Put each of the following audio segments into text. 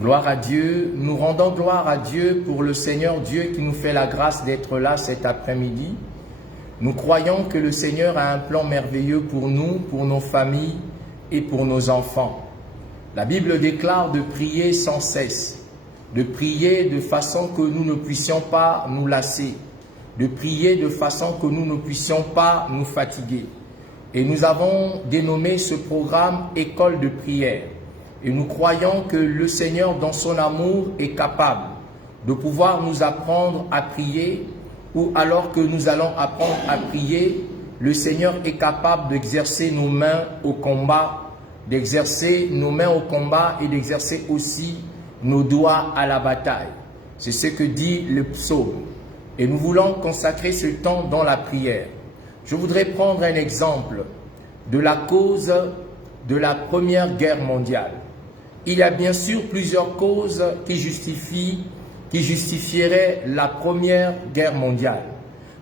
Gloire à Dieu. Nous rendons gloire à Dieu pour le Seigneur Dieu qui nous fait la grâce d'être là cet après-midi. Nous croyons que le Seigneur a un plan merveilleux pour nous, pour nos familles et pour nos enfants. La Bible déclare de prier sans cesse, de prier de façon que nous ne puissions pas nous lasser, de prier de façon que nous ne puissions pas nous fatiguer. Et nous avons dénommé ce programme « École de prière ». Et nous croyons que le Seigneur, dans son amour, est capable de pouvoir nous apprendre à prier, ou alors que nous allons apprendre à prier, le Seigneur est capable d'exercer nos mains au combat, d'exercer nos mains au combat et d'exercer aussi nos doigts à la bataille. C'est ce que dit le psaume. Et nous voulons consacrer ce temps dans la prière. Je voudrais prendre un exemple de la cause de la Première Guerre mondiale. Il y a bien sûr plusieurs causes qui justifieraient la Première Guerre mondiale.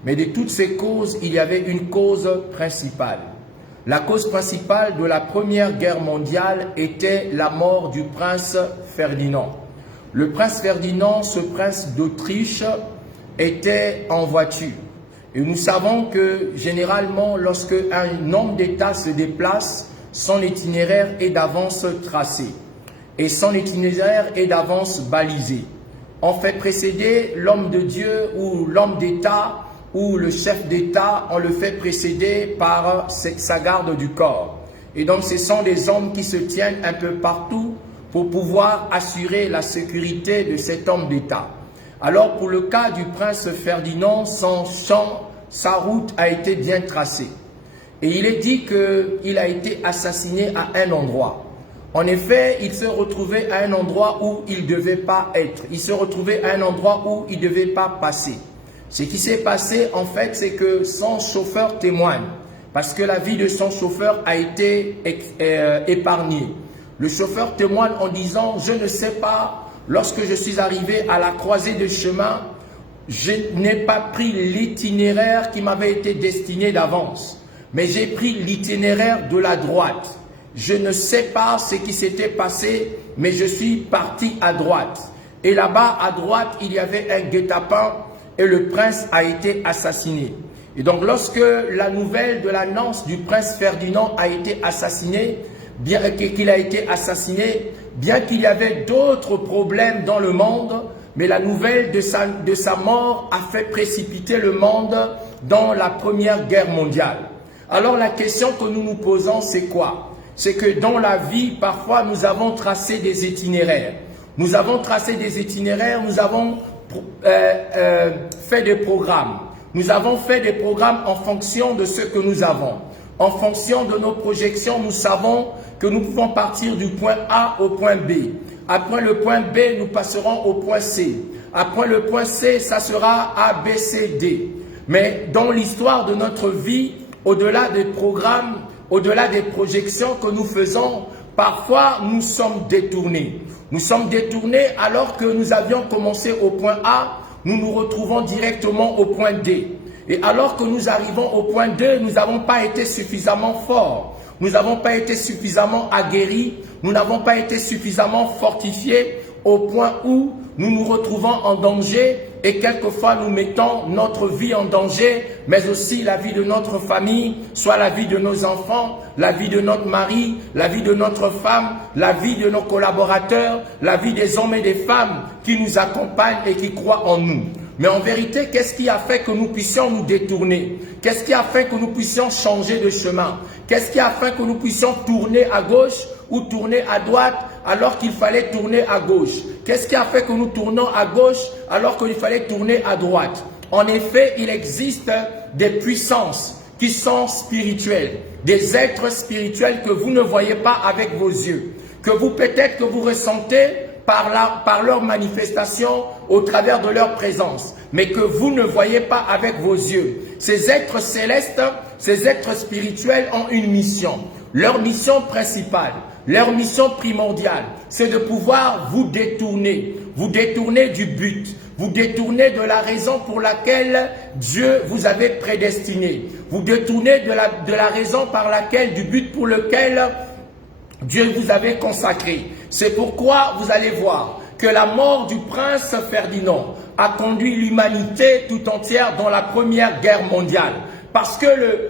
Mais de toutes ces causes, il y avait une cause principale. La cause principale de la Première Guerre mondiale était la mort du prince Ferdinand. Le prince Ferdinand, ce prince d'Autriche, était en voiture. Et nous savons que généralement, lorsque un homme d'État se déplace, son itinéraire est d'avance tracé. Et son itinéraire est d'avance balisé. On fait précéder l'homme de Dieu ou l'homme d'État ou le chef d'État, on le fait précéder par sa garde du corps. Et donc ce sont des hommes qui se tiennent un peu partout pour pouvoir assurer la sécurité de cet homme d'État. Alors pour le cas du prince Ferdinand, son champ, sa route a été bien tracée. Et il est dit qu'il a été assassiné à un endroit. En effet, il se retrouvait à un endroit où il ne devait pas être. Il se retrouvait à un endroit où il ne devait pas passer. Ce qui s'est passé, en fait, c'est que son chauffeur témoigne. Parce que la vie de son chauffeur a été épargnée. Le chauffeur témoigne en disant « Je ne sais pas, lorsque je suis arrivé à la croisée de chemin, je n'ai pas pris l'itinéraire qui m'avait été destiné d'avance. Mais j'ai pris l'itinéraire de la droite. Je ne sais pas ce qui s'était passé, mais je suis parti à droite. Et là-bas, à droite, il y avait un guet-apens et le prince a été assassiné. Et donc, lorsque la nouvelle de l'annonce du prince Ferdinand a été assassiné, bien qu'il y avait d'autres problèmes dans le monde, mais la nouvelle de sa mort a fait précipiter le monde dans la Première Guerre mondiale. Alors, la question que nous nous posons, c'est quoi? C'est que dans la vie, parfois, nous avons tracé des itinéraires. Nous avons tracé des itinéraires, nous avons fait des programmes. Nous avons fait des programmes en fonction de ce que nous avons. En fonction de nos projections, nous savons que nous pouvons partir du point A au point B. Après le point B, nous passerons au point C. Après le point C, ça sera A, B, C, D. Mais dans l'histoire de notre vie, au-delà des programmes, au-delà des projections que nous faisons, parfois nous sommes détournés. Nous sommes détournés alors que nous avions commencé au point A, nous nous retrouvons directement au point D. Et alors que nous arrivons au point D, nous n'avons pas été suffisamment forts. Nous n'avons pas été suffisamment aguerris. Nous n'avons pas été suffisamment fortifiés au point où nous nous retrouvons en danger et quelquefois nous mettons notre vie en danger, mais aussi la vie de notre famille, soit la vie de nos enfants, la vie de notre mari, la vie de notre femme, la vie de nos collaborateurs, la vie des hommes et des femmes qui nous accompagnent et qui croient en nous. Mais en vérité, qu'est-ce qui a fait que nous puissions nous détourner? Qu'est-ce qui a fait que nous puissions changer de chemin? Qu'est-ce qui a fait que nous puissions tourner à gauche ou tourner à droite alors qu'il fallait tourner à gauche? Qu'est-ce qui a fait que nous tournons à gauche alors qu'il fallait tourner à droite? En effet, il existe des puissances qui sont spirituelles, des êtres spirituels que vous ne voyez pas avec vos yeux, que vous peut-être que vous ressentez par leur manifestation au travers de leur présence, mais que vous ne voyez pas avec vos yeux. Ces êtres célestes, ces êtres spirituels ont une mission. Leur mission principale, leur mission primordiale, c'est de pouvoir vous détourner du but, vous détourner de la raison pour laquelle Dieu vous avait prédestiné, vous détourner de la raison par laquelle, du but pour lequel Dieu vous avait consacré. C'est pourquoi vous allez voir que la mort du prince Ferdinand a conduit l'humanité tout entière dans la Première Guerre mondiale. Parce que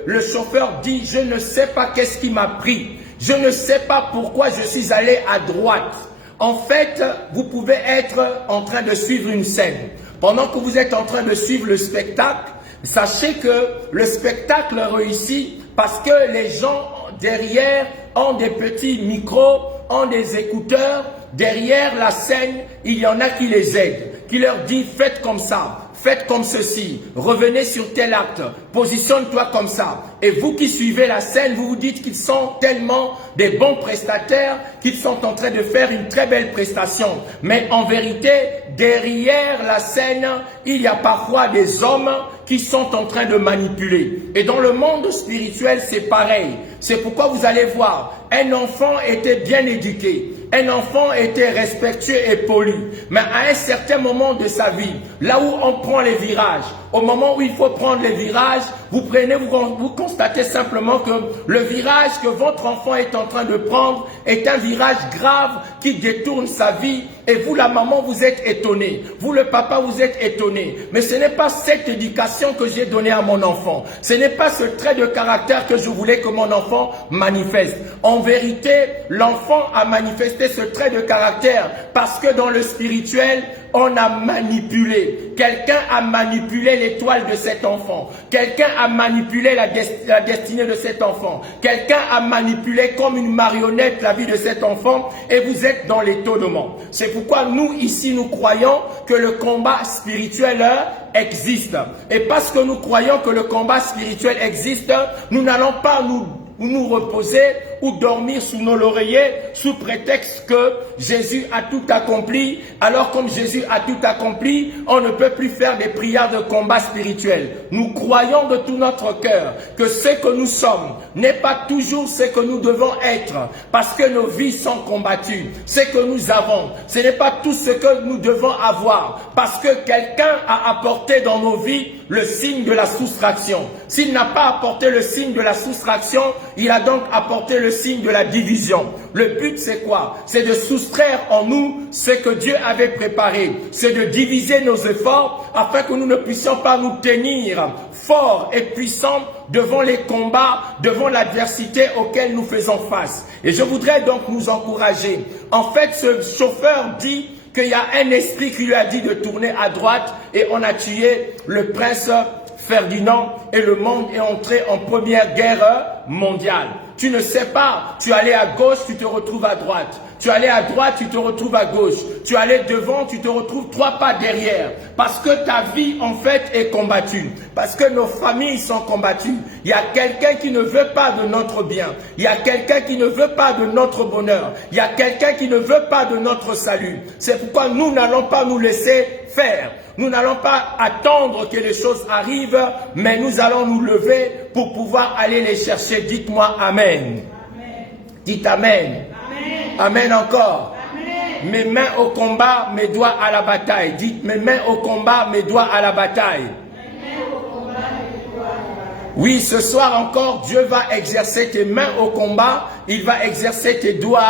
le chauffeur dit, je ne sais pas qu'est-ce qui m'a pris. Je ne sais pas pourquoi je suis allé à droite. En fait, vous pouvez être en train de suivre une scène. Pendant que vous êtes en train de suivre le spectacle, sachez que le spectacle réussit parce que les gens derrière ont des petits micros, ont des écouteurs. Derrière la scène, il y en a qui les aident, qui leur dit « faites comme ça ». Faites comme ceci, revenez sur tel acte, positionne-toi comme ça. Et vous qui suivez la scène, vous vous dites qu'ils sont tellement des bons prestataires qu'ils sont en train de faire une très belle prestation. Mais en vérité, derrière la scène, il y a parfois des hommes qui sont en train de manipuler. Et dans le monde spirituel, c'est pareil. C'est pourquoi vous allez voir, un enfant était bien éduqué. Un enfant était respectueux et poli, mais à un certain moment de sa vie, là où on prend les virages, au moment où il faut prendre les virages, vous constatez simplement que le virage que votre enfant est en train de prendre est un virage grave qui détourne sa vie. Et vous, la maman, vous êtes étonné. Vous, le papa, vous êtes étonné. Mais ce n'est pas cette éducation que j'ai donnée à mon enfant. Ce n'est pas ce trait de caractère que je voulais que mon enfant manifeste. En vérité, l'enfant a manifesté ce trait de caractère parce que dans le spirituel, on a manipulé. Quelqu'un a manipulé l'étoile de cet enfant. Quelqu'un a manipulé la destinée de cet enfant. Quelqu'un a manipulé comme une marionnette la vie de cet enfant et vous êtes dans l'étonnement. C'est pourquoi nous, ici, nous croyons que le combat spirituel existe. Et parce que nous croyons que le combat spirituel existe, nous n'allons pas nous reposer ou dormir sous nos lauriers sous prétexte que Jésus a tout accompli. Alors comme Jésus a tout accompli, on ne peut plus faire des prières de combat spirituel. Nous croyons de tout notre cœur que ce que nous sommes n'est pas toujours ce que nous devons être parce que nos vies sont combattues. Ce que nous avons, ce n'est pas tout ce que nous devons avoir parce que quelqu'un a apporté dans nos vies le signe de la soustraction. S'il n'a pas apporté le signe de la soustraction, il a donc apporté le signe de la division. Le but c'est quoi? C'est de soustraire en nous ce que Dieu avait préparé. C'est de diviser nos efforts afin que nous ne puissions pas nous tenir forts et puissants devant les combats, devant l'adversité auquel nous faisons face. Et je voudrais donc nous encourager. En fait, ce chauffeur dit qu'il y a un esprit qui lui a dit de tourner à droite et on a tué le prince Ferdinand et le monde est entré en première guerre mondiale. Tu ne sais pas, tu allais à gauche, tu te retrouves à droite. Tu allais à droite, tu te retrouves à gauche. Tu allais devant, tu te retrouves 3 pas derrière. Parce que ta vie, en fait, est combattue. Parce que nos familles sont combattues. Il y a quelqu'un qui ne veut pas de notre bien. Il y a quelqu'un qui ne veut pas de notre bonheur. Il y a quelqu'un qui ne veut pas de notre salut. C'est pourquoi nous n'allons pas nous laisser faire. Nous n'allons pas attendre que les choses arrivent, mais nous allons nous lever pour pouvoir aller les chercher. Dites-moi Amen. Amen. Dites Amen. Amen. Amen encore. Amen. Mes mains au combat, mes doigts à la bataille. Dites mes mains au combat, mes doigts à la bataille. Oui, ce soir encore, Dieu va exercer tes mains au combat. Il va exercer tes doigts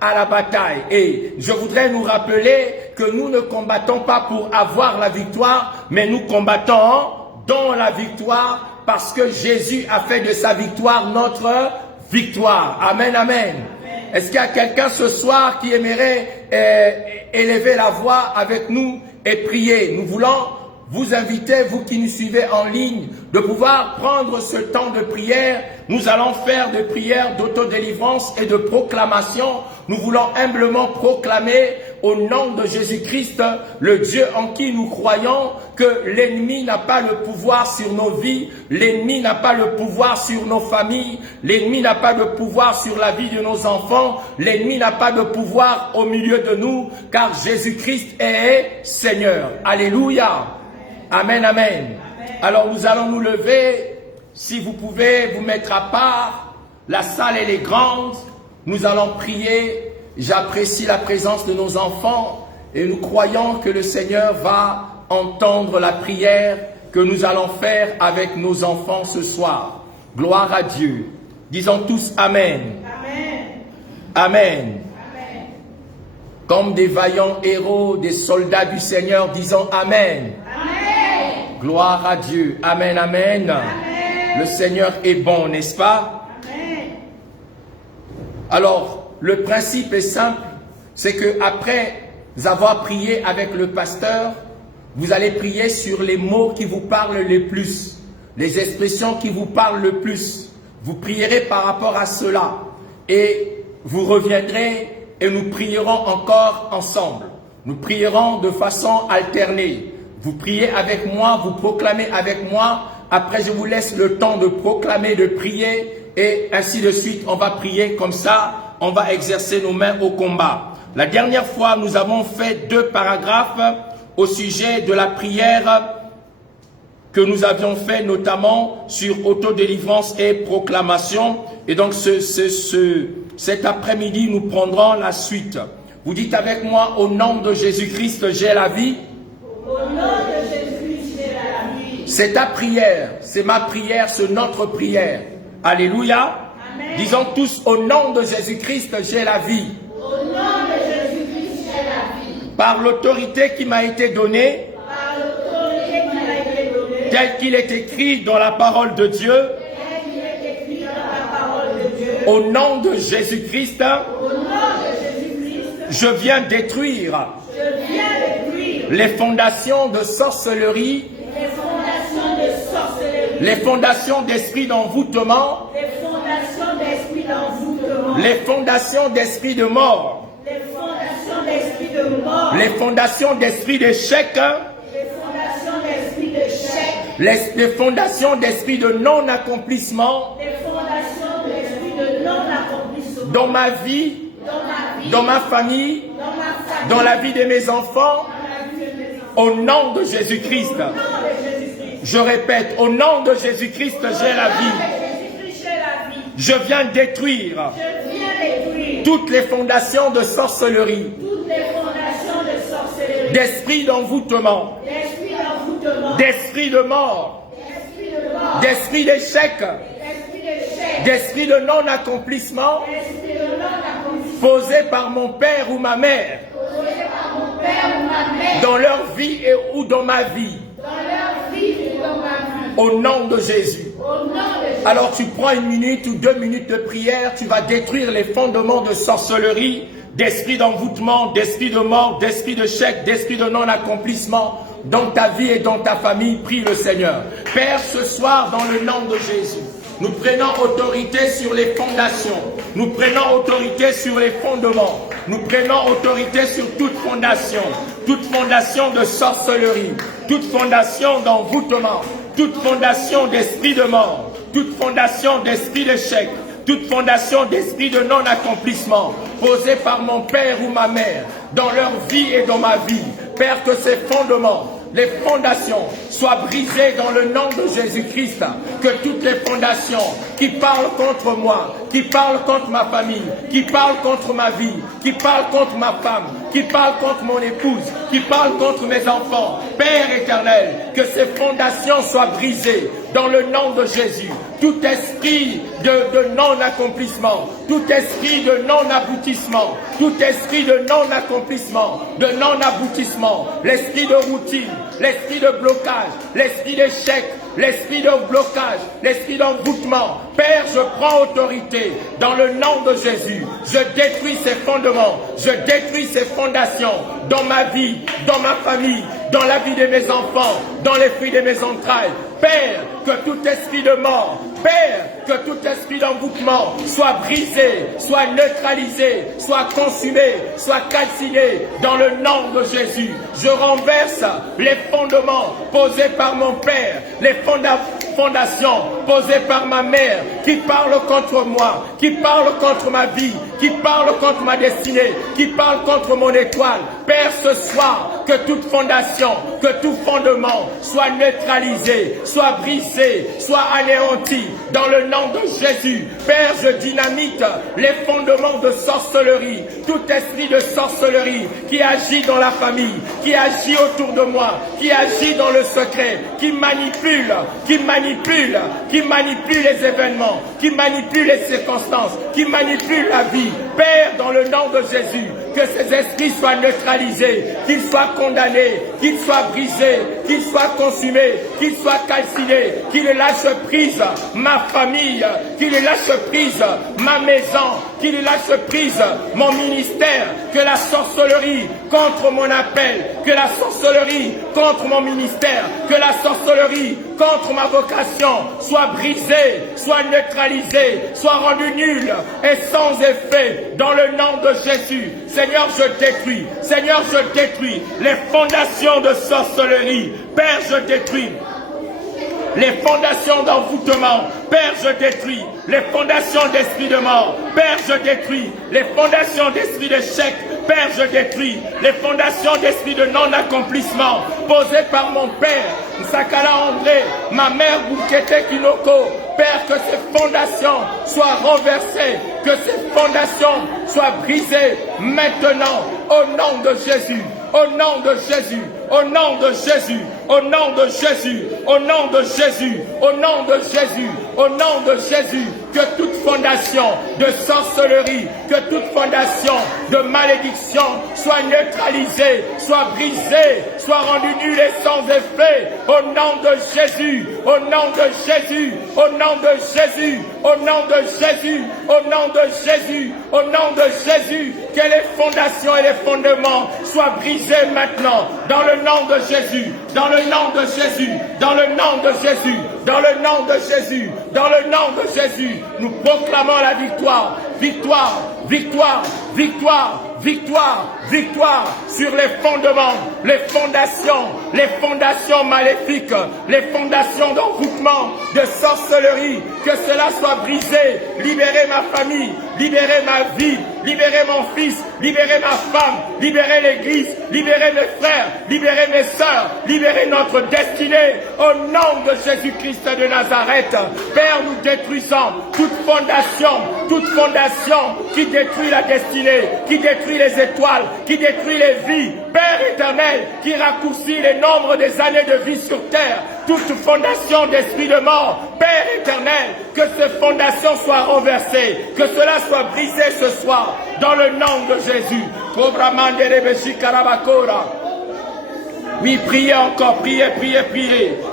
à la bataille. Et je voudrais nous rappeler que nous ne combattons pas pour avoir la victoire, mais nous combattons dans la victoire parce que Jésus a fait de sa victoire notre victoire. Amen, amen. Est-ce qu'il y a quelqu'un ce soir qui aimerait élever la voix avec nous et prier? Nous voulons vous inviter, vous qui nous suivez en ligne, de pouvoir prendre ce temps de prière. Nous allons faire des prières d'autodélivrance et de proclamation. Nous voulons humblement proclamer au nom de Jésus-Christ, le Dieu en qui nous croyons, que l'ennemi n'a pas le pouvoir sur nos vies, l'ennemi n'a pas le pouvoir sur nos familles, l'ennemi n'a pas de pouvoir sur la vie de nos enfants, l'ennemi n'a pas de pouvoir au milieu de nous, car Jésus-Christ est Seigneur. Alléluia. Amen, amen. Alors nous allons nous lever. Si vous pouvez vous mettre à part, la salle elle est grande. Nous allons prier. J'apprécie la présence de nos enfants et nous croyons que le Seigneur va entendre la prière que nous allons faire avec nos enfants ce soir. Gloire à Dieu. Disons tous Amen. Amen. Amen. Amen. comme des vaillants héros, des soldats du Seigneur, disons Amen. Amen. Gloire à Dieu. Amen, amen. Amen. Le Seigneur est bon, n'est-ce pas? Amen. Alors, le principe est simple, c'est que après avoir prié avec le pasteur, vous allez prier sur les mots qui vous parlent le plus, les expressions qui vous parlent le plus. Vous prierez par rapport à cela et vous reviendrez et nous prierons encore ensemble. Nous prierons de façon alternée. Vous priez avec moi, vous proclamez avec moi. Après, je vous laisse le temps de proclamer, de prier et ainsi de suite. On va prier comme ça, on va exercer nos mains au combat. La dernière fois, nous avons fait 2 paragraphes au sujet de la prière que nous avions fait notamment sur autodélivrance et proclamation. Et donc cet après-midi, nous prendrons la suite. Vous dites avec moi, au nom de Jésus-Christ, j'ai la vie. Au nom de Jésus-Christ, j'ai la vie. C'est ta prière, c'est ma prière, c'est notre prière. Alléluia. Amen. Disons tous, au nom de Jésus-Christ, j'ai la vie. Au nom de Jésus-Christ, j'ai la vie. Par l'autorité qui m'a été donnée, Par l'autorité qui m'a été donnée, tel qu'il est écrit dans la parole de Dieu, tel qu'il est écrit dans la parole de Dieu, au nom de Jésus-Christ, au nom de Jésus-Christ, je viens détruire je viens détruire les fondations de sorcellerie, les fondations de sorcellerie, les fondations d'esprit d'envoûtement, les fondations d'esprit d'envoûtement, les fondations d'esprit de mort, les fondations d'esprit de mort, les fondations d'esprit d'échec, les fondations d'esprit d'échec, les fondations d'esprit de non-accomplissement les fondations d'esprit de non-accomplissement dans ma vie, dans ma vie, dans ma famille, dans ma famille, dans la vie de mes enfants, dans la vie de mes enfants, au nom de Jésus-Christ. au nom de Jésus-Christ. Je répète, au nom de Jésus-Christ, j'ai la vie. Jésus-Christ, j'ai la vie. Je viens détruire Je viens détruire toutes les fondations de sorcellerie, toutes les fondations de sorcellerie, d'esprit d'envoûtement, d'esprit d'envoûtement, d'esprit de mort, d'esprit de mort, d'esprit d'échec, d'esprit d'échec, d'esprit de non-accomplissement d'esprit de non-accomplissement, posé par mon père ou ma mère posé par mon père ou ma mère, dans leur vie ou dans ma vie, dans leur vie ou dans ma vie, au nom de Jésus. au nom de Jésus. Alors tu prends 1 minute ou 2 minutes de prière, tu vas détruire les fondements de sorcellerie, d'esprit d'envoûtement, d'esprit de mort, d'esprit de chèque, d'esprit de non-accomplissement dans ta vie et dans ta famille. Prie le Seigneur. Père, ce soir, dans le nom de Jésus, nous prenons autorité sur les fondations, nous prenons autorité sur les fondements, nous prenons autorité sur toute fondation de sorcellerie, toute fondation d'envoûtement, toute fondation d'esprit de mort, toute fondation d'esprit d'échec, toute fondation d'esprit de non-accomplissement posée par mon père ou ma mère dans leur vie et dans ma vie. Père, que ces fondements, les fondations soient brisées dans le nom de Jésus-Christ, que toutes les fondations qui parlent contre moi, qui parlent contre ma famille, qui parlent contre ma vie, qui parlent contre ma femme, qui parlent contre mon épouse, qui parlent contre mes enfants, Père éternel, que ces fondations soient brisées dans le nom de Jésus. Tout esprit de non-accomplissement, tout esprit de non-aboutissement, tout esprit de non-accomplissement, de non-aboutissement, l'esprit de routine, l'esprit de blocage, l'esprit d'échec, l'esprit de blocage, l'esprit d'envoûtement. Père, je prends autorité dans le nom de Jésus. Je détruis ces fondements, je détruis ces fondations dans ma vie, dans ma famille, dans la vie de mes enfants, dans les fruits de mes entrailles. Père, que tout esprit de mort, Père, que tout esprit d'envoûtement soit brisé, soit neutralisé, soit consumé, soit calciné dans le nom de Jésus. Je renverse les fondements posés par mon Père, les fondations posées par ma mère qui parlent contre moi, qui parlent contre ma vie, qui parlent contre ma destinée, qui parlent contre mon étoile. Père, ce soir, que toute fondation, que tout fondement soit neutralisé, soit brisé, soit anéanti dans le nom de Jésus. Père, je dynamite les fondements de sorcellerie, tout esprit de sorcellerie qui agit dans la famille, qui agit autour de moi, qui agit dans le secret, qui manipule les événements, qui manipule les circonstances, qui manipule la vie. Père, dans le nom de Jésus, que ces esprits soient neutralisés, qu'ils soient condamnés, qu'ils soient brisés, qu'ils soient consumés, qu'ils soient calcinés, qu'ils lâchent prise ma famille, qu'ils lâchent prise ma maison, qu'ils lâchent prise mon ministère, que la sorcellerie contre mon appel, que la sorcellerie contre mon ministère, que la sorcellerie contre ma vocation soit brisée, soit neutralisée, soit rendue nulle et sans effet dans le nom de Jésus. Seigneur, je détruis, Seigneur, je détruis les fondations de sorcellerie. Père, je détruis les fondations d'envoûtement. Père, je détruis les fondations d'esprit de mort. Père, je détruis les fondations d'esprit d'échec. Père, je détruis les fondations d'esprit de non-accomplissement posées par mon père, Nsakala André, ma mère Boukete Kinoko. Père, que ces fondations soient renversées, que ces fondations soient brisées maintenant, au nom de Jésus, au nom de Jésus, au nom de Jésus, au nom de Jésus, au nom de Jésus, au nom de Jésus, au nom de Jésus, que toute fondation de sorcellerie, que toute fondation de malédiction soit neutralisée, soit brisée, soit rendue nulle et sans effet, au nom de Jésus, au nom de Jésus, au nom de Jésus, au nom de Jésus, au nom de Jésus, au nom de Jésus, que les fondations et les fondements soient brisés maintenant, dans le nom de Jésus, dans le nom de Jésus, dans le nom de Jésus, dans le nom de Jésus, dans le nom de Jésus, nous proclamons la victoire, victoire, victoire, victoire, victoire, victoire sur les fondements, les fondations maléfiques, les fondations d'envoûtement, de sorcellerie, que cela soit brisé, libérer ma famille, libérer ma vie, libérer mon fils, libérer ma femme, libérer l'église, libérer mes frères, libérer mes sœurs, libérer notre destinée, au nom de Jésus-Christ de Nazareth. Père, nous détruisons toute fondation qui détruit la destinée, qui détruit les étoiles, qui détruit les vies. Père éternel, qui raccourcit les nombres des années de vie sur terre, toute fondation d'esprit de mort. Père éternel, que ces fondations soient renversées, que cela soit brisé ce soir, dans le nom de Jésus. Oui, priez encore, priez.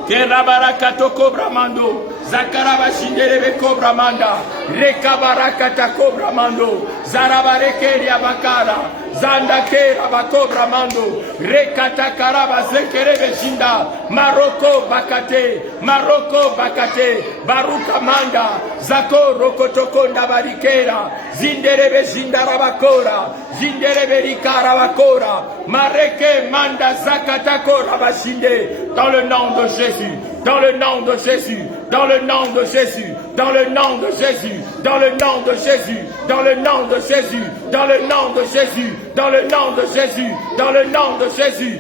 Que Rabarakato Cobra Mando, Zakaraba Shinderebe Cobra Manda, Rekabarakata Cobra Mando, Zarabareke Riabakara, Zandake Rabakobra Mando, Rekata Karaba Zekerebe Shinda, Maroko Bakate, Baruka Manda, Zako Rokotoko Nabarikera, Zinderebe Zindarabakora, Zinderebe Rikarabakora, Mareke Manda Zakatako Rabashinde, dans le nom de Jésus, dans le nom de Jésus, dans le nom de Jésus, dans le nom de Jésus, dans le nom de Jésus, dans le nom de Jésus, dans le nom de Jésus, dans le nom de Jésus, dans le nom de Jésus,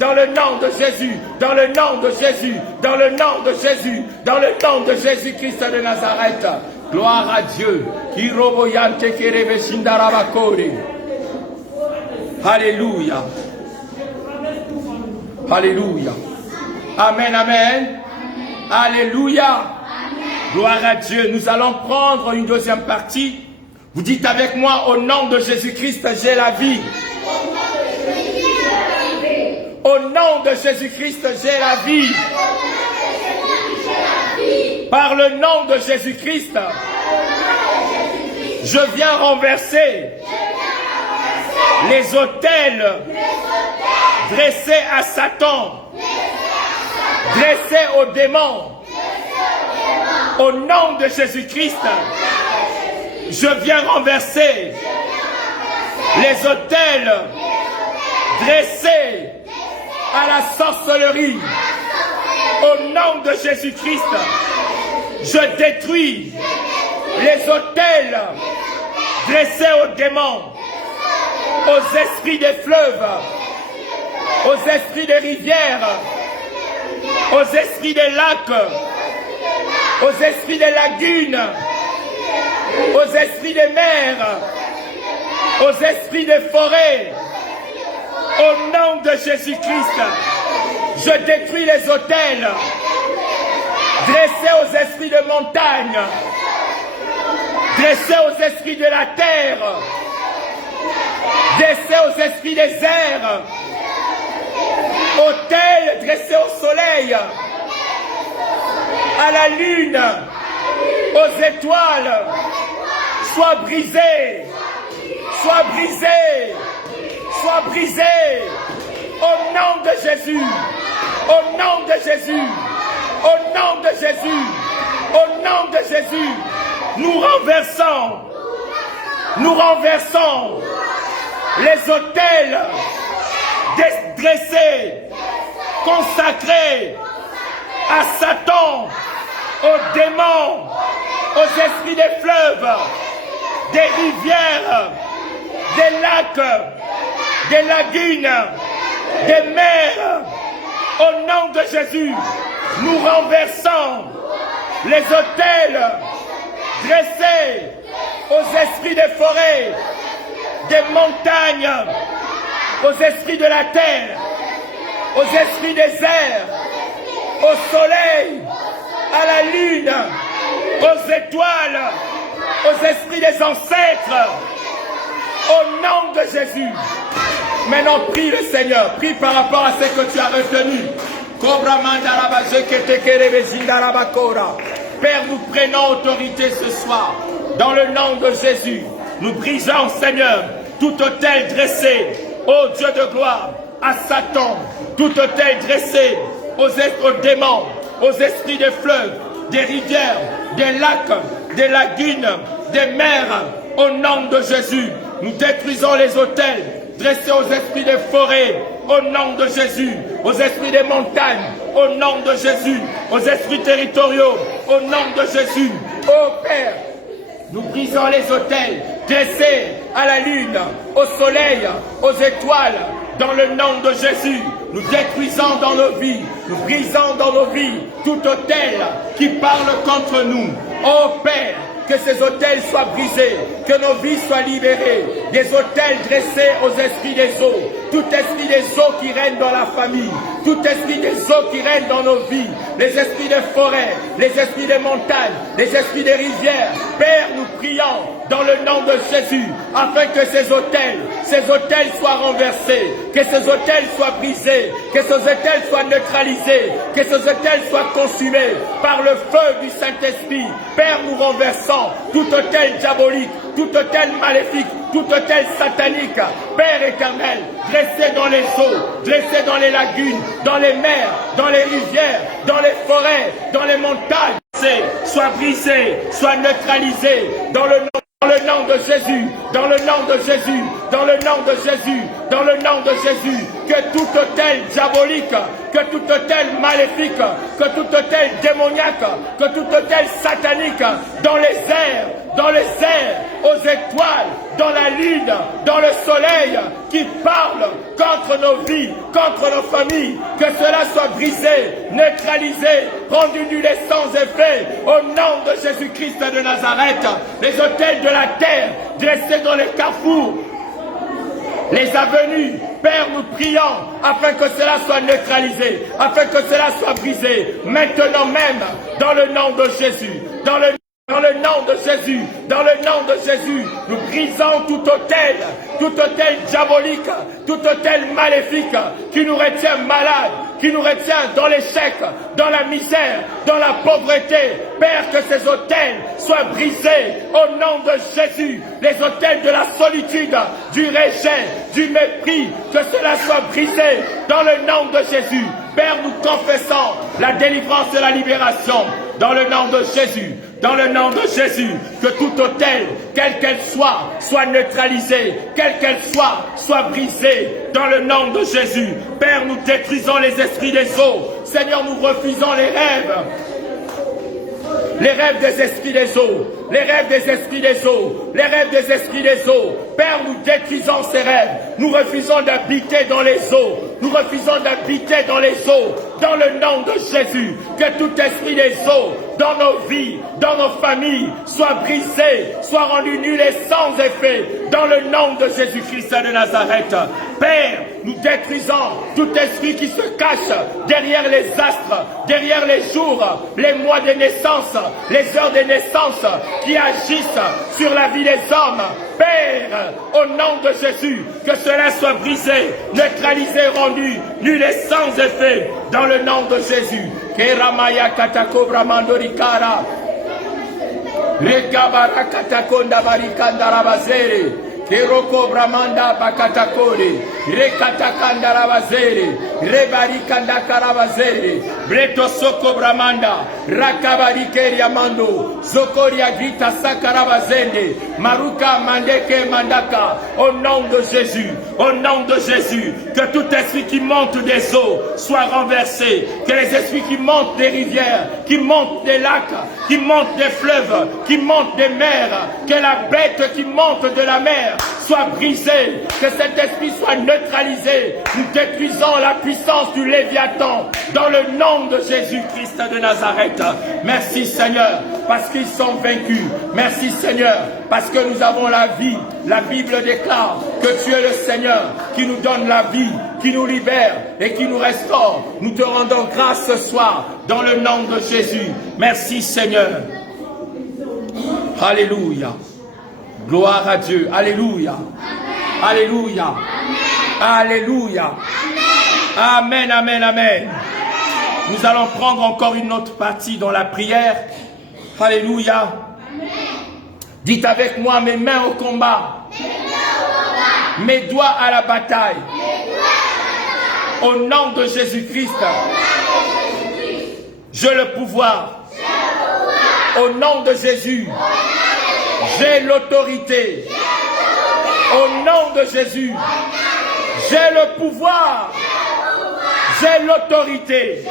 dans le nom de Jésus, dans le nom de Jésus, dans le nom de Jésus, dans le nom de Jésus, dans le nom de Jésus-Christ de Nazareth. Gloire à Dieu. Alléluia. Alléluia. Amen, amen. Alléluia. Gloire à Dieu. Nous allons prendre une deuxième partie. Vous dites avec moi, au nom de Jésus-Christ, j'ai la vie. Au nom de Jésus-Christ, j'ai la vie. Par le nom de Jésus-Christ, je viens renverser les autels dressés à Satan, dressés aux démons. Au nom de Jésus-Christ, je viens renverser les autels dressés à la sorcellerie. Au nom de Jésus-Christ, je détruis les autels dressés aux démons, aux esprits des fleuves, aux esprits des rivières, aux esprits des lacs, aux esprits des lagunes, aux esprits des mers, aux esprits des forêts. Au nom de Jésus-Christ, je détruis les autels dressés aux esprits de montagne, dressés aux esprits de la terre, dressés aux esprits des airs, autels dressés au soleil, à la lune, aux étoiles, soient brisés, soient brisés, soient brisés, au nom de Jésus, au nom de Jésus, au nom de Jésus, au nom de Jésus, nous renversons les autels dressés, consacrés à Satan, aux démons, aux esprits des fleuves, des rivières, des lacs, des lagunes, des mers. Au nom de Jésus, nous renversons les autels dressés aux esprits des forêts, des montagnes, aux esprits de la terre, aux esprits des airs, au soleil, à la lune, aux étoiles, aux esprits des ancêtres, au nom de Jésus. Maintenant, prie le Seigneur, prie par rapport à ce que tu as retenu. Père, nous prenons autorité ce soir, dans le nom de Jésus. Nous brisons, Seigneur, tout autel dressé, ô Dieu de gloire, à Satan, tout autel dressé aux démons, aux esprits des fleuves, des rivières, des lacs, des lagunes, des mers, au nom de Jésus. Nous détruisons les autels dressés aux esprits des forêts, au nom de Jésus, aux esprits des montagnes, au nom de Jésus, aux esprits territoriaux, au nom de Jésus. Ô Père, nous brisons les autels dressés à la lune, au soleil, aux étoiles, dans le nom de Jésus. Nous détruisons dans nos vies, nous brisons dans nos vies tout autel qui parle contre nous. Ô Père, que ces autels soient brisés, que nos vies soient libérées, des autels dressés aux esprits des eaux, tout esprit des eaux qui règne dans la famille, tout esprit des eaux qui règne dans nos vies, les esprits des forêts, les esprits des montagnes, les esprits des rivières. Père, nous prions dans le nom de Jésus, afin que ces autels soient renversés, que ces autels soient brisés, que ces autels soient neutralisés, que ces autels soient consumés par le feu du Saint-Esprit. Père, nous renversons tout autel diabolique, tout autel maléfique, tout autel satanique. Père éternel, dressé dans les eaux, dressé dans les lagunes, dans les mers, dans les rivières, dans les forêts, dans les montagnes, soit brisé, soit neutralisé dans le nom de Jésus, dans le nom de Jésus, dans le nom de Jésus, dans le nom de Jésus, que tout autel diabolique, que tout autel maléfique, que tout autel démoniaque, que tout autel satanique, dans les airs, aux étoiles, dans la lune, dans le soleil, qui parle contre nos vies, contre nos familles, que cela soit brisé, neutralisé, rendu nul et sans effet, au nom de Jésus-Christ de Nazareth. Les autels de la terre, dressés dans les carrefours, les avenues, Père, nous prions afin que cela soit neutralisé, afin que cela soit brisé, maintenant même, dans le nom de Jésus, dans le nom de Jésus, dans le nom de Jésus, nous brisons tout autel diabolique, tout autel maléfique qui nous retient malades, qui nous retient dans l'échec, dans la misère, dans la pauvreté. Père, que ces autels soient brisés au nom de Jésus. Les autels de la solitude, du rejet, du mépris, que cela soit brisé dans le nom de Jésus. Père, nous confessons la délivrance et la libération dans le nom de Jésus. Dans le nom de Jésus, que tout autel, quelle qu'elle soit neutralisée, quelle qu'elle soit brisée, dans le nom de Jésus. Père, nous détruisons les esprits des eaux. Seigneur, nous refusons les rêves des esprits des eaux, les rêves des esprits des eaux, les rêves des esprits des eaux. Père, nous détruisons ces rêves. Nous refusons d'habiter dans les eaux. Nous refusons d'habiter dans les eaux. Dans le nom de Jésus, que tout esprit des eaux dans nos vies, dans nos familles, soit brisé, soit rendu nul et sans effet, dans le nom de Jésus-Christ de Nazareth. Père, nous détruisons tout esprit qui se cache derrière les astres, derrière les jours, les mois de naissance, les heures de naissance qui agissent sur la vie des hommes. Père, au nom de Jésus, que cela soit brisé, neutralisé, rendu, nul et sans effet, dans le nom de Jésus. Keramaya katakobra mandorikara. Rekabara katakonda barikanda rabazere. Keroko bramanda bakatakore, rekatakanda rabazere, rebarikanda karabazere, breto soko bramanda, rakabarikeri amando, zokoria grita sakarabazende, maruka mandeke mandaka, au nom de Jésus, au nom de Jésus, que tout esprit qui monte des eaux soit renversé, que les esprits qui montent des rivières, qui montent des lacs, qui montent des fleuves, qui montent des mers, que la bête qui monte de la mer soit brisé, que cet esprit soit neutralisé. Nous détruisons la puissance du Léviathan dans le nom de Jésus-Christ de Nazareth. Merci Seigneur, parce qu'ils sont vaincus. Merci Seigneur, parce que nous avons la vie. La Bible déclare que tu es le Seigneur qui nous donne la vie, qui nous libère et qui nous restaure. Nous te rendons grâce ce soir dans le nom de Jésus. Merci Seigneur. Alléluia. Gloire à Dieu. Alléluia. Amen. Alléluia. Amen. Alléluia. Amen. Amen, amen, amen. Nous allons prendre encore une autre partie dans la prière. Alléluia. Amen. Dites avec moi, mes mains au combat. Mes doigts à la bataille. Au nom de Jésus-Christ. J'ai le pouvoir. Au nom de Jésus. J'ai l'autorité. Au nom de Jésus. J'ai le pouvoir. J'ai l'autorité.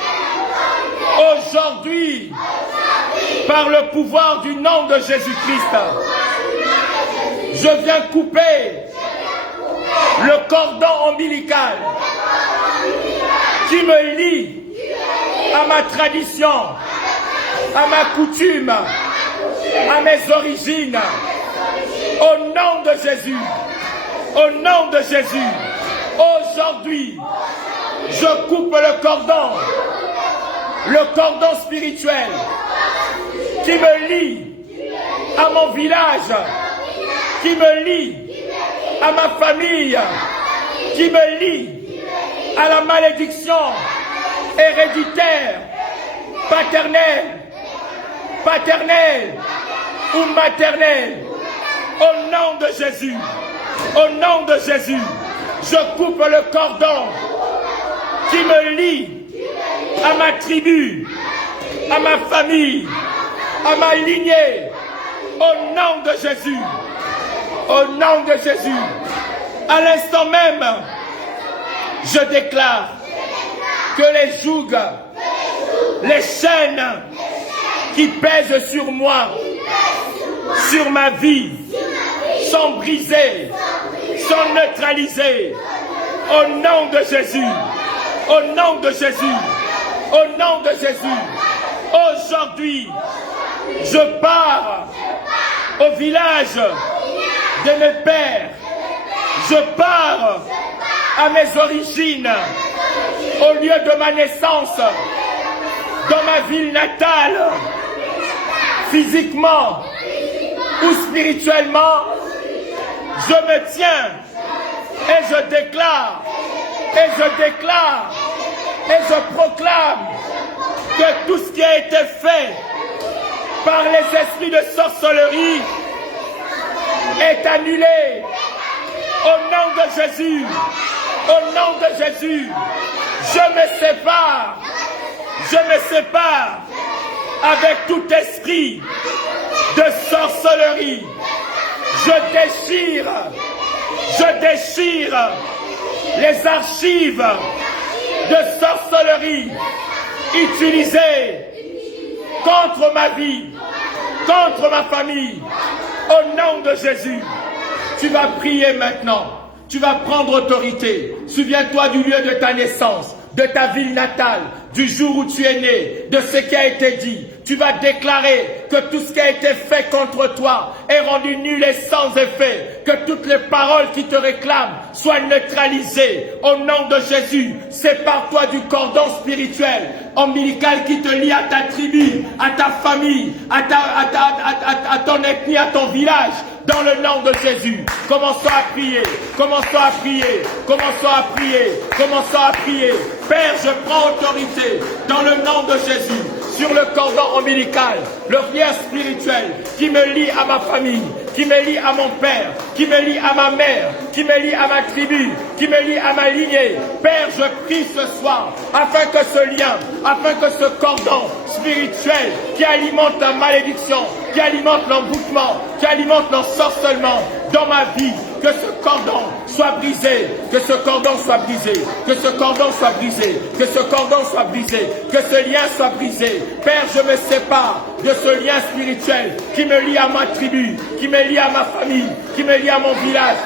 Aujourd'hui, par le pouvoir du nom de Jésus-Christ, je viens couper le cordon ombilical qui me lie à ma tradition, à ma coutume, à mes origines. Au nom de Jésus, au nom de Jésus, aujourd'hui, je coupe le cordon spirituel qui me lie à mon village, qui me lie à ma famille, qui me lie à la malédiction héréditaire, paternelle ou maternelle. Au nom de Jésus, au nom de Jésus, je coupe le cordon qui me lie à ma tribu, à ma famille, à ma lignée. Au nom de Jésus, au nom de Jésus, à l'instant même, je déclare que les jougs, les chaînes qui pèsent sur moi, sur ma vie, sont brisées, sont neutralisées. Au nom de Jésus, au nom de Jésus, au nom de Jésus. Aujourd'hui, je pars au village de mes pères. Je pars à mes origines, au lieu de ma naissance, dans ma ville natale, physiquement ou spirituellement. Je me tiens et je déclare, et je proclame que tout ce qui a été fait par les esprits de sorcellerie est annulé. Au nom de Jésus, au nom de Jésus, je me sépare avec tout esprit de sorcellerie. Je déchire les archives de sorcellerie utilisées contre ma vie, contre ma famille. Au nom de Jésus, tu vas prier maintenant. Tu vas prendre autorité. Souviens-toi du lieu de ta naissance, de ta ville natale, du jour où tu es né, de ce qui a été dit. Tu vas déclarer que tout ce qui a été fait contre toi est rendu nul et sans effet. Que toutes les paroles qui te réclament soient neutralisées. Au nom de Jésus, sépare-toi du cordon spirituel, ombilical qui te lie à ta tribu, à ta famille, à ton ethnie, à ton village. Dans le nom de Jésus, commençons à prier, commençons à prier, commençons à prier, commençons à prier. Père, je prends autorité dans le nom de Jésus sur le cordon ombilical, le lien spirituel qui me lie à ma famille, qui me lie à mon père, qui me lie à ma mère, qui me lie à ma tribu, qui me lie à ma lignée. Père, je prie ce soir afin que ce lien, afin que ce cordon spirituel qui alimente la malédiction, qui alimente l'envoûtement, qui alimente l'ensorcellement dans ma vie, que ce cordon soit brisé, que ce cordon soit brisé, que ce cordon soit brisé, que ce cordon soit brisé, que ce lien soit brisé. Père, je me sépare de ce lien spirituel qui me lie à ma tribu, qui me lie à ma famille, qui me lie à mon village,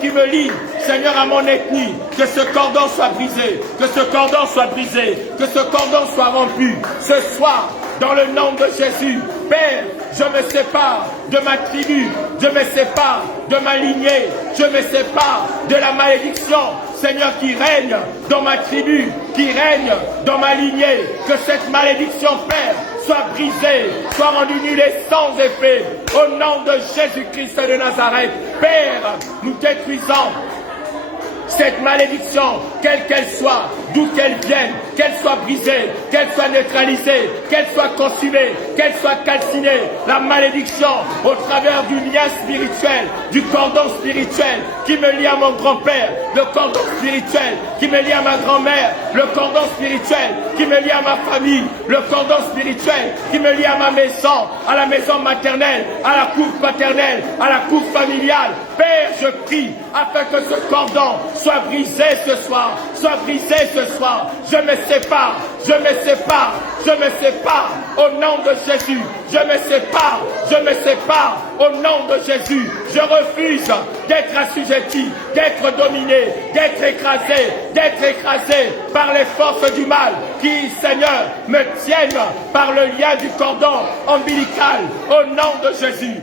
qui me lie, Seigneur, à mon ethnie. Que ce cordon soit brisé, que ce cordon soit brisé, que ce cordon soit rompu ce soir dans le nom de Jésus. Père, je me sépare de ma tribu, je me sépare de ma lignée, je me sépare de la malédiction, Seigneur, qui règne dans ma tribu, qui règne dans ma lignée. Que cette malédiction, Père, soit brisée, soit rendue nulle et sans effet. Au nom de Jésus-Christ de Nazareth, Père, nous détruisons cette malédiction, quelle qu'elle soit, d'où qu'elle vienne, qu'elle soit brisée, qu'elle soit neutralisée, qu'elle soit consumée, qu'elle soit calcinée. La malédiction au travers du lien spirituel, du cordon spirituel qui me lie à mon grand-père, le cordon spirituel qui me lie à ma grand-mère, le cordon spirituel qui me lie à ma famille, le cordon spirituel qui me lie à ma maison, à la maison maternelle, à la cour paternelle, à la cour familiale. Père, je prie afin que ce cordon soit brisé ce soir, soit brisé ce soir. Je me sépare, je me sépare, je me sépare au nom de Jésus. Je me sépare, je me sépare au nom de Jésus. Je refuse d'être assujetti, d'être dominé, d'être écrasé par les forces du mal qui, Seigneur, me tiennent par le lien du cordon ombilical au nom de Jésus.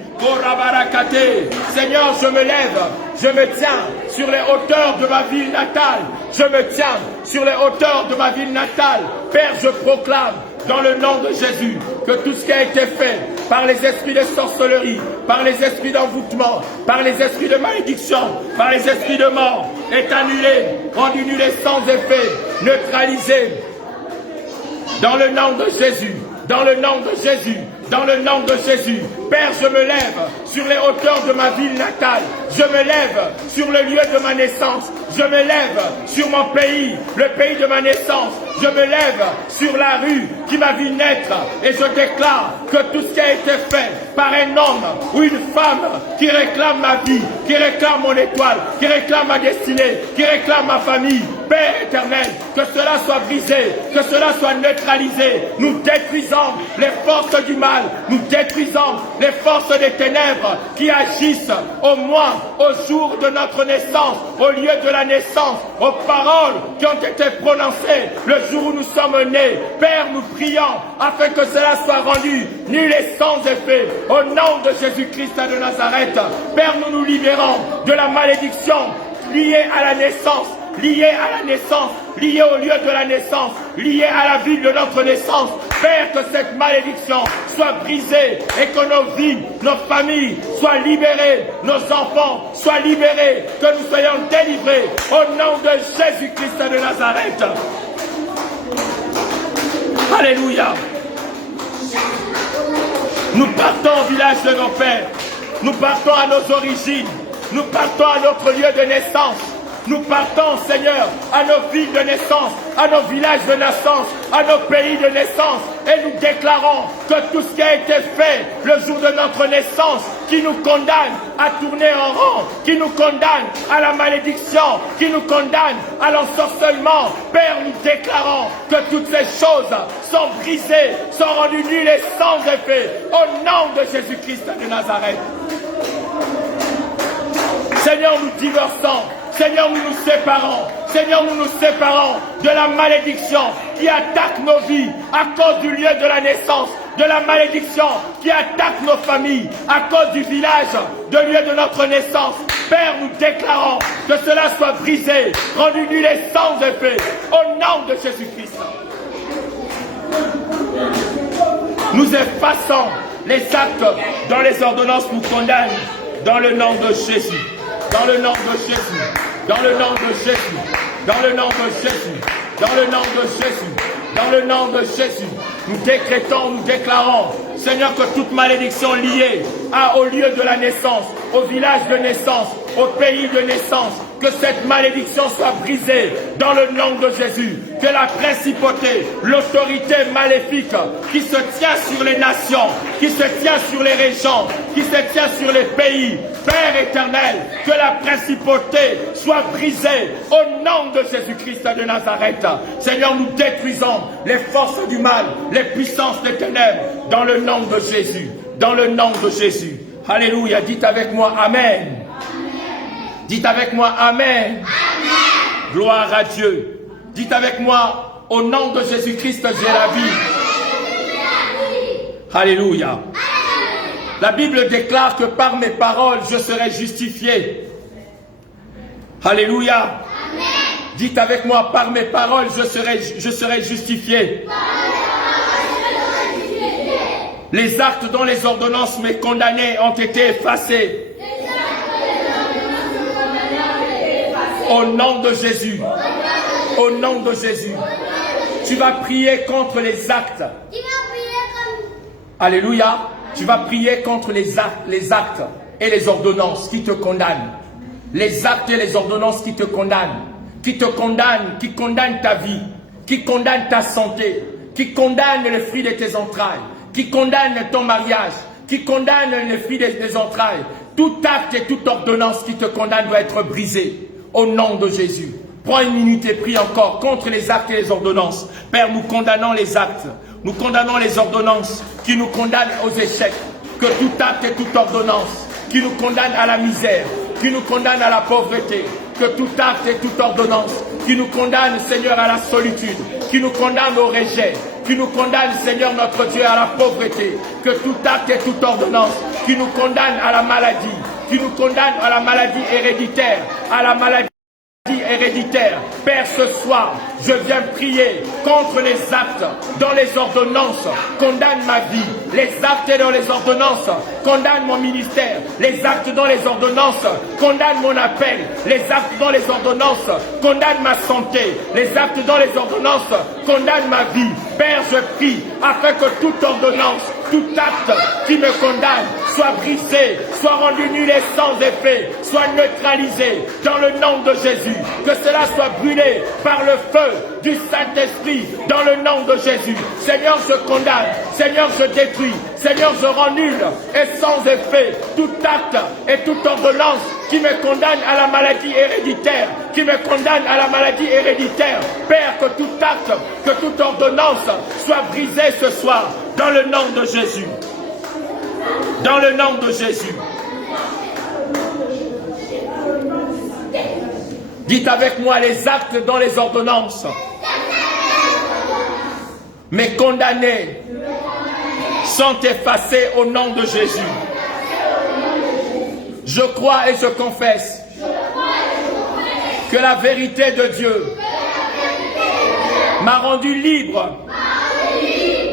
Seigneur, je me lève, je me tiens sur les hauteurs de ma ville natale. Je me tiens sur les hauteurs de ma ville natale. Père, je proclame dans le nom de Jésus que tout ce qui a été fait par les esprits de sorcellerie, par les esprits d'envoûtement, par les esprits de malédiction, par les esprits de mort est annulé, rendu nul et sans effet, neutralisé dans le nom de Jésus. Dans le nom de Jésus, dans le nom de Jésus. Père, je me lève sur les hauteurs de ma ville natale. Je me lève sur le lieu de ma naissance. Je me lève sur mon pays, le pays de ma naissance. Je me lève sur la rue qui m'a vu naître et je déclare que tout ce qui a été fait par un homme ou une femme qui réclame ma vie, qui réclame mon étoile, qui réclame ma destinée, qui réclame ma famille, Père éternel, que cela soit brisé, que cela soit neutralisé. Nous détruisons les forces du mal, nous détruisons les forces des ténèbres qui agissent au moins au jour de notre naissance, au lieu de la naissance, aux paroles qui ont été prononcées le jour où nous sommes nés. Père, nous prions afin que cela soit rendu nul et sans effet. Au nom de Jésus-Christ de Nazareth, Père, nous nous libérons de la malédiction liée à la naissance, lié à la naissance, lié au lieu de la naissance, lié à la ville de notre naissance. Père, que cette malédiction soit brisée et que nos vies, nos familles soient libérées, nos enfants soient libérés, que nous soyons délivrés au nom de Jésus-Christ de Nazareth. Alléluia. Nous partons au village de nos pères, nous partons à nos origines, nous partons à notre lieu de naissance. Nous partons, Seigneur, à nos villes de naissance, à nos villages de naissance, à nos pays de naissance, et nous déclarons que tout ce qui a été fait le jour de notre naissance, qui nous condamne à tourner en rond, qui nous condamne à la malédiction, qui nous condamne à l'ensorcellement, Père, nous déclarons que toutes ces choses sont brisées, sont rendues nulles et sans effet, au nom de Jésus-Christ de Nazareth. Seigneur, nous divorçons. Seigneur, nous nous séparons. Seigneur, nous nous séparons de la malédiction qui attaque nos vies à cause du lieu de la naissance, de la malédiction qui attaque nos familles à cause du village, de lieu de notre naissance. Père, nous déclarons que cela soit brisé, rendu nul et sans effet, au nom de Jésus-Christ. Nous effaçons les actes dont les ordonnances nous condamnent, dans le nom de Jésus, dans le nom de Jésus, dans le nom de Jésus, dans le nom de Jésus, dans le nom de Jésus, dans le nom de Jésus. Nous décrétons, nous déclarons, Seigneur, que toute malédiction liée au lieu de la naissance, au village de naissance, au pays de naissance, que cette malédiction soit brisée dans le nom de Jésus. Que la principauté, l'autorité maléfique qui se tient sur les nations, qui se tient sur les régions, qui se tient sur les pays, Père éternel, que la principauté soit brisée au nom de Jésus-Christ de Nazareth. Seigneur, nous détruisons les forces du mal, les puissances des ténèbres, dans le nom de Jésus, dans le nom de Jésus. Alléluia, dites avec moi Amen. Dites avec moi Amen. Amen. Gloire à Dieu. Dites avec moi, au nom de Jésus-Christ, j'ai la vie. Alléluia. Amen. La Bible déclare que par mes paroles, je serai justifié. Alléluia. Amen. Dites avec moi, par mes paroles, je serai justifié. Les actes dont les ordonnances me condamnaient ont été effacés. Au nom de Jésus. Au nom de Jésus. Tu vas prier contre les actes. Alléluia. Tu vas prier contre les actes et les ordonnances qui te condamnent. Les actes et les ordonnances qui te condamnent. Qui condamnent ta vie. Qui condamnent ta santé. Qui condamnent le fruit de tes entrailles. Qui condamnent ton mariage. Qui condamnent le fruit des entrailles. Tout acte et toute ordonnance qui te condamne doit être brisé. Au nom de Jésus. Prends une minute et prie encore contre les actes et les ordonnances. Père, nous condamnons les actes. Nous condamnons les ordonnances qui nous condamnent aux échecs. Que tout acte et toute ordonnance qui nous condamne à la misère, qui nous condamne à la pauvreté, que tout acte et toute ordonnance qui nous condamne, Seigneur, à la solitude, qui nous condamne au rejet, qui nous condamne, Seigneur notre Dieu, à la pauvreté, que tout acte et toute ordonnance qui nous condamne à la maladie, qui nous condamne à la maladie héréditaire, à la maladie héréditaire. Père, ce soir, je viens prier contre les actes dont les ordonnances condamnent ma vie, les actes dont les ordonnances condamnent mon ministère, les actes dont les ordonnances condamnent mon appel, les actes dont les ordonnances condamnent ma santé, les actes dont les ordonnances condamnent ma vie. Père, je prie afin que toute ordonnance, tout acte qui me condamne soit brisé, soit rendu nul et sans effet, soit neutralisé dans le nom de Jésus. Que cela soit brûlé par le feu du Saint-Esprit dans le nom de Jésus. Seigneur, je condamne, Seigneur, je détruis, Seigneur, je rends nul et sans effet tout acte et toute ordonnance qui me condamne à la maladie héréditaire, qui me condamne à la maladie héréditaire. Père, que tout acte, que toute ordonnance soit brisée ce soir dans le nom de Jésus. Dans le nom de Jésus. Dites avec moi les actes dans les ordonnances. Mes condamnés sont effacés au nom de Jésus. Je crois et je confesse que la vérité de Dieu m'a rendu libre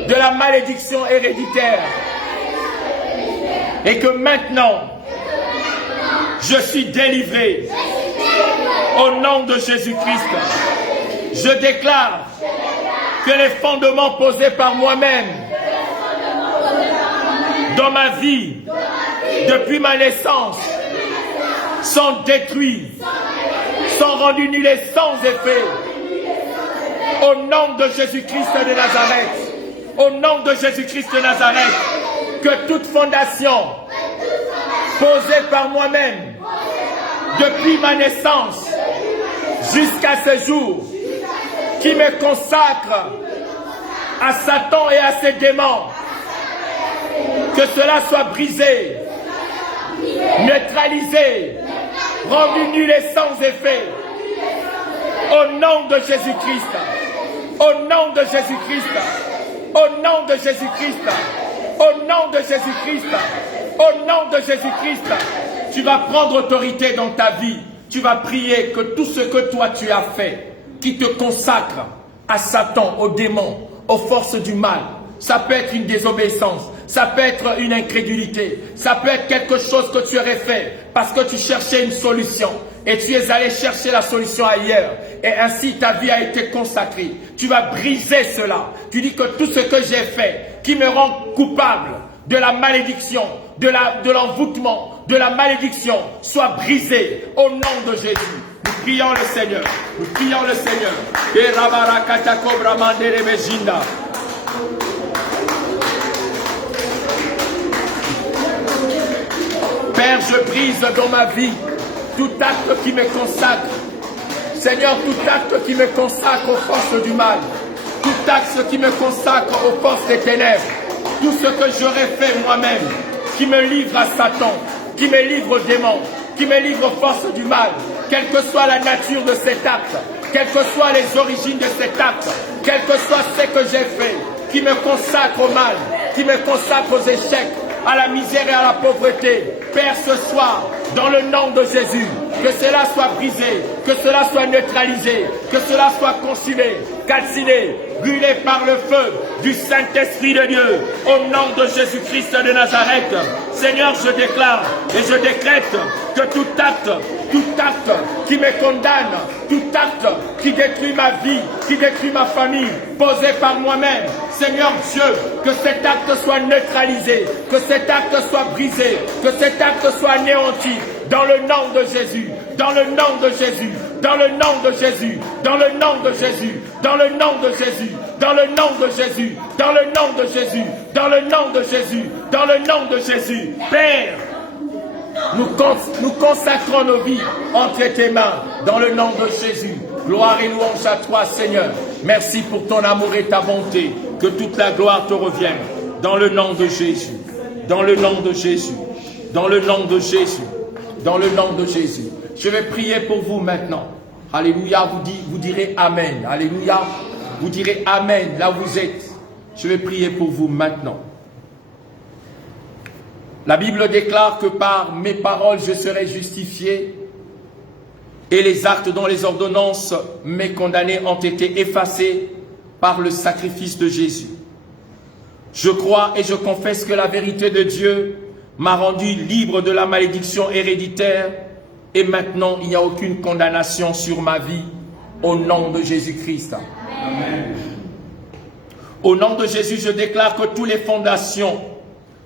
de la malédiction héréditaire et que maintenant je suis délivré au nom de Jésus-Christ. Je déclare que les fondements posés par moi-même dans ma vie depuis ma naissance sont détruits, sont rendus nuls et sans effet. Au nom de Jésus-Christ de Nazareth, au nom de Jésus-Christ de Nazareth, que toute fondation posée par moi-même depuis ma naissance jusqu'à ce jour, qui me consacre à Satan et à ses démons, que cela soit brisé, neutralisé, rendu nul et sans effet. Au nom de Jésus-Christ. Au nom de Jésus-Christ. Au nom de Jésus-Christ. Au nom de Jésus-Christ. Au nom de Jésus-Christ. Tu vas prendre autorité dans ta vie. Tu vas prier que tout ce que toi tu as fait, qui te consacre à Satan, aux démons, aux forces du mal, ça peut être une désobéissance, ça peut être une incrédulité, ça peut être quelque chose que tu aurais fait parce que tu cherchais une solution et tu es allé chercher la solution ailleurs et ainsi ta vie a été consacrée. Tu vas briser cela. Tu dis que tout ce que j'ai fait qui me rend coupable de la malédiction, de l'envoûtement, de la malédiction, soit brisé au nom de Jésus. Nous prions le Seigneur. Nous prions le Seigneur. Père, je brise dans ma vie tout acte qui me consacre. Seigneur, tout acte qui me consacre aux forces du mal. Tout acte qui me consacre aux forces des ténèbres. Tout ce que j'aurais fait moi-même, qui me livre à Satan, qui me livre aux démons, qui me livre aux forces du mal, quelle que soit la nature de cet acte, quelles que soient les origines de cet acte, quel que soit ce que j'ai fait, qui me consacre au mal, qui me consacre aux échecs, à la misère et à la pauvreté. Père, ce soir, dans le nom de Jésus, que cela soit brisé, que cela soit neutralisé, que cela soit consumé, calciné, brûlé par le feu du Saint-Esprit de Dieu, au nom de Jésus-Christ de Nazareth. Seigneur, je déclare et je décrète que tout acte qui me condamne, tout acte qui détruit ma vie, qui détruit ma famille, posé par moi-même, Seigneur Dieu, que cet acte soit neutralisé, que cet acte soit brisé, que cet acte soit anéanti, dans le nom de Jésus, dans le nom de Jésus, dans le nom de Jésus, dans le nom de Jésus, dans le nom de Jésus, dans le nom de Jésus, dans le nom de Jésus, dans le nom de Jésus, dans le nom de Jésus. Père, nous consacrons nos vies entre tes mains, dans le nom de Jésus. Gloire et louange à toi, Seigneur. Merci pour ton amour et ta bonté. Que toute la gloire te revienne. Dans le nom de Jésus. Dans le nom de Jésus. Dans le nom de Jésus. Dans le nom de Jésus. Je vais prier pour vous maintenant. Alléluia, vous direz Amen. Alléluia, vous direz Amen, là où vous êtes. Je vais prier pour vous maintenant. La Bible déclare que par mes paroles je serai justifié et les actes dont les ordonnances mes condamnés ont été effacés par le sacrifice de Jésus. Je crois et je confesse que la vérité de Dieu m'a rendu libre de la malédiction héréditaire et maintenant il n'y a aucune condamnation sur ma vie au nom de Jésus-Christ. Amen. Au nom de Jésus, je déclare que toutes les fondations,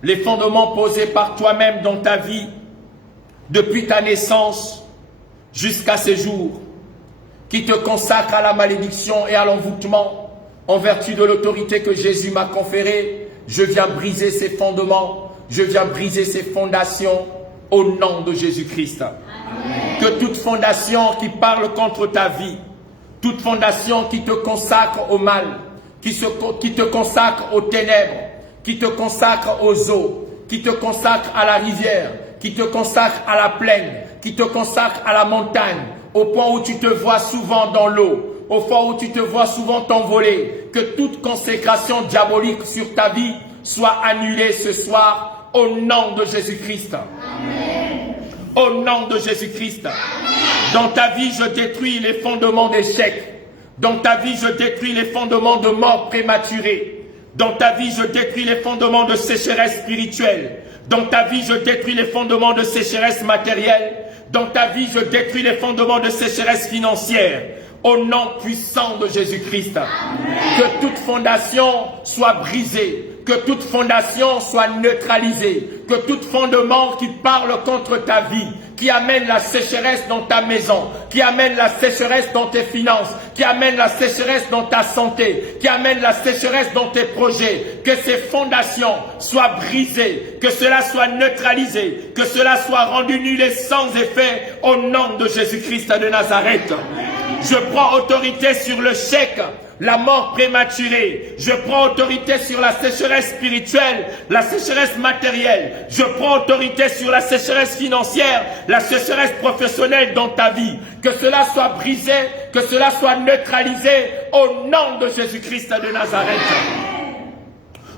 les fondements posés par toi-même dans ta vie, depuis ta naissance jusqu'à ce jour, qui te consacrent à la malédiction et à l'envoûtement, en vertu de l'autorité que Jésus m'a conférée, je viens briser ces fondements, je viens briser ces fondations au nom de Jésus-Christ. Que toute fondation qui parle contre ta vie, toute fondation qui te consacre au mal, qui te consacre aux ténèbres, qui te consacre aux eaux, qui te consacre à la rivière, qui te consacre à la plaine, qui te consacre à la montagne, au point où tu te vois souvent dans l'eau, au point où tu te vois souvent t'envoler, que toute consécration diabolique sur ta vie soit annulée ce soir au nom de Jésus-Christ. Au nom de Jésus-Christ. Dans ta vie, je détruis les fondements d'échec. Dans ta vie, je détruis les fondements de mort prématurée. Dans ta vie, je détruis les fondements de sécheresse spirituelle. Dans ta vie, je détruis les fondements de sécheresse matérielle. Dans ta vie, je détruis les fondements de sécheresse financière. Au nom puissant de Jésus-Christ. Que toute fondation soit brisée. Que toute fondation soit neutralisée. Que tout fondement qui parle contre ta vie, qui amène la sécheresse dans ta maison, qui amène la sécheresse dans tes finances, qui amène la sécheresse dans ta santé, qui amène la sécheresse dans tes projets, que ces fondations soient brisées, que cela soit neutralisé, que cela soit rendu nul et sans effet au nom de Jésus-Christ de Nazareth. Je prends autorité sur le chèque, la mort prématurée. Je prends autorité sur la sécheresse spirituelle, la sécheresse matérielle. Je prends autorité sur la sécheresse financière, la sécheresse professionnelle dans ta vie. Que cela soit brisé, que cela soit neutralisé au nom de Jésus-Christ de Nazareth.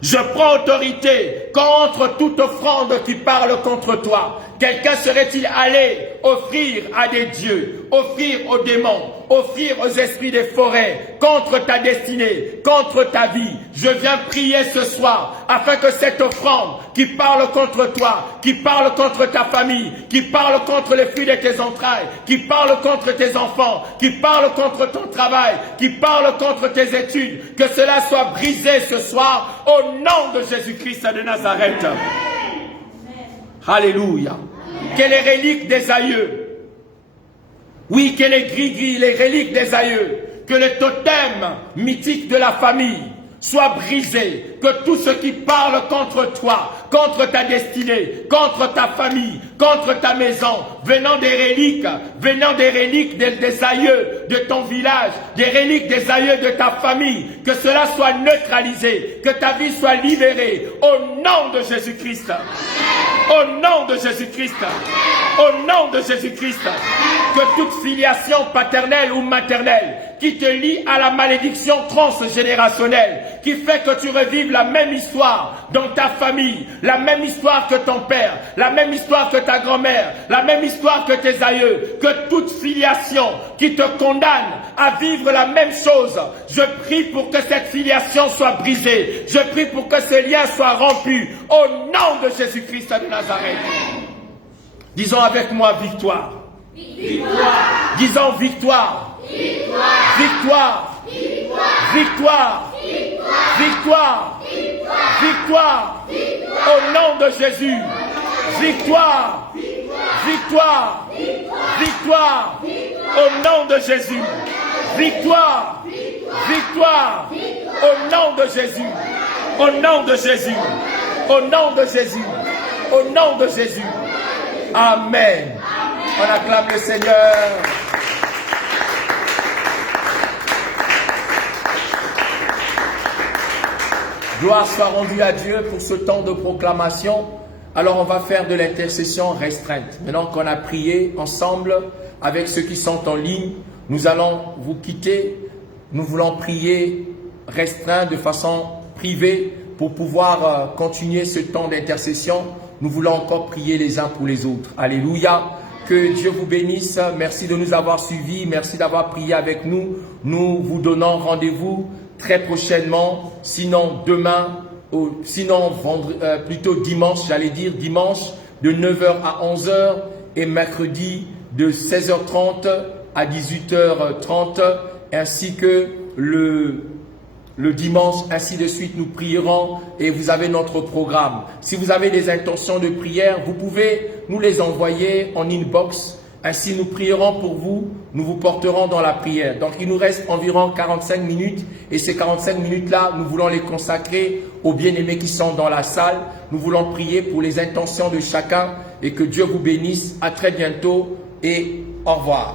Je prends autorité contre toute offrande qui parle contre toi. Quelqu'un serait-il allé offrir à des dieux, offrir aux démons, offrir aux esprits des forêts, contre ta destinée, contre ta vie? Je viens prier ce soir afin que cette offrande qui parle contre toi, qui parle contre ta famille, qui parle contre les fruits de tes entrailles, qui parle contre tes enfants, qui parle contre ton travail, qui parle contre tes études, que cela soit brisé ce soir au nom de Jésus-Christ de Nazareth. Alléluia. Que les reliques des aïeux, oui, que les gris-gris, les reliques des aïeux, que le totem mythique de la famille soit brisé, que tout ce qui parle contre toi, contre ta destinée, contre ta famille, contre ta maison, venant des reliques des aïeux de ton village, des reliques des aïeux de ta famille, que cela soit neutralisé, que ta vie soit libérée au nom de Jésus-Christ. Au nom de Jésus-Christ, au nom de Jésus-Christ, que toute filiation paternelle ou maternelle qui te lie à la malédiction transgénérationnelle, qui fait que tu revives la même histoire dans ta famille, la même histoire que ton père, la même histoire que ta grand-mère, la même histoire que tes aïeux, que toute filiation qui te condamne à vivre la même chose, je prie pour que cette filiation soit brisée, je prie pour que ce lien soit rompu, au nom de Jésus-Christ de Nazareth. Disons avec moi victoire. Victoire. Disons victoire. Victoire. Victoire. Victoire. Victoire. Victoire. Au nom de Jésus. Victoire. Victoire. Victoire. Au nom de Jésus. Victoire. Victoire. Au nom de Jésus. Au nom de Jésus. Au nom de Jésus. Au nom de Jésus. Amen. On acclame le Seigneur. Gloire soit rendue à Dieu pour ce temps de proclamation. Alors on va faire de l'intercession restreinte. Maintenant qu'on a prié ensemble avec ceux qui sont en ligne, nous allons vous quitter. Nous voulons prier restreint de façon privée pour pouvoir continuer ce temps d'intercession. Nous voulons encore prier les uns pour les autres. Alléluia. Que Dieu vous bénisse. Merci de nous avoir suivis. Merci d'avoir prié avec nous. Nous vous donnons rendez-vous très prochainement. Sinon demain, sinon plutôt dimanche, dimanche de 9h à 11h et mercredi de 16h30 à 18h30 ainsi que le dimanche, ainsi de suite, nous prierons et vous avez notre programme. Si vous avez des intentions de prière, vous pouvez nous les envoyer en inbox. Ainsi, nous prierons pour vous, nous vous porterons dans la prière. Donc, il nous reste environ 45 minutes et ces 45 minutes-là, nous voulons les consacrer aux bien-aimés qui sont dans la salle. Nous voulons prier pour les intentions de chacun et que Dieu vous bénisse. À très bientôt et au revoir.